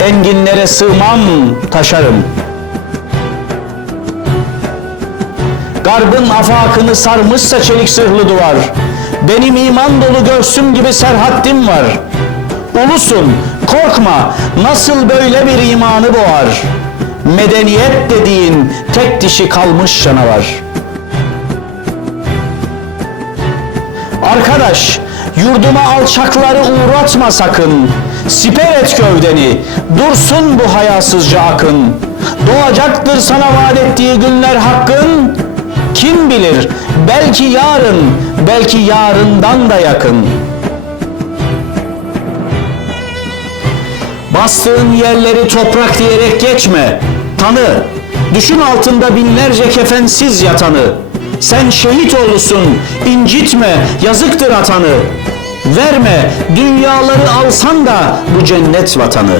enginlere sığmam, taşarım. Garbın afakını sarmışsa çelik sırlı duvar. Benim iman dolu göğsüm gibi serhattim var. Ulusun, korkma, nasıl böyle bir imanı boğar? Medeniyet dediğin tek dişi kalmış canavar. Arkadaş, yurduma alçakları uğratma sakın. Siper et gövdeni, dursun bu hayasızca akın. Doğacaktır sana vaat ettiği günler hakkın. Kim bilir, belki yarın, belki yarından da yakın. Bastığın yerleri toprak diyerek geçme. Tanı, düşün altında binlerce kefensiz yatanı. Sen şehit olursun, incitme, yazıktır atanı. Verme, dünyaları alsan da bu cennet vatanı.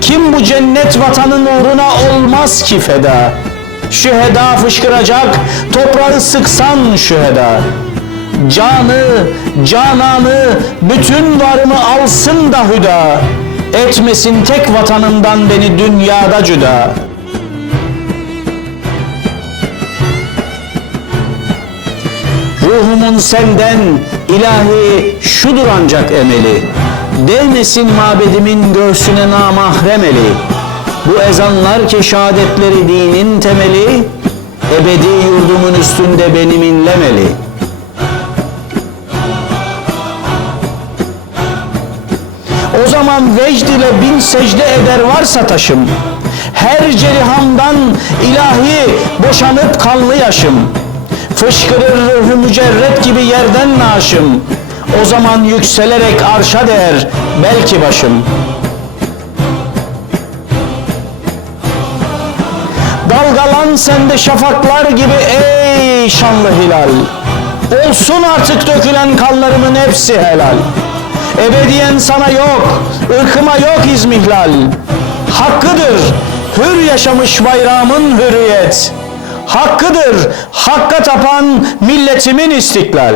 Kim bu cennet vatanın uğruna olmaz ki feda? Şüheda fışkıracak, toprağı sıksan şüheda. Canı, cananı, bütün varımı alsın da hüda. Etmesin tek vatanından beni dünyada cüda. Ruhumun senden ilahi şudur ancak emeli. Değmesin mabedimin göğsüne namahrem eli. Bu ezanlar ki şehadetleri dinin temeli, ebedi yurdumun üstünde benim inlemeli. O zaman vecd ile bin secde eder varsa taşım, her cerihamdan ilahi boşanıp kanlı yaşım. Fışkırır ruhu mücerret gibi yerden naşım. O zaman yükselerek arşa değer belki başım. Dalgalan sende şafaklar gibi ey şanlı hilal. Olsun artık dökülen kanlarımın hepsi helal. Ebediyen sana yok, ırkıma yok izmihlal. Hakkıdır, hür yaşamış bayrağımın hürriyet. Hakkıdır, hakka tapan milletimin istiklal.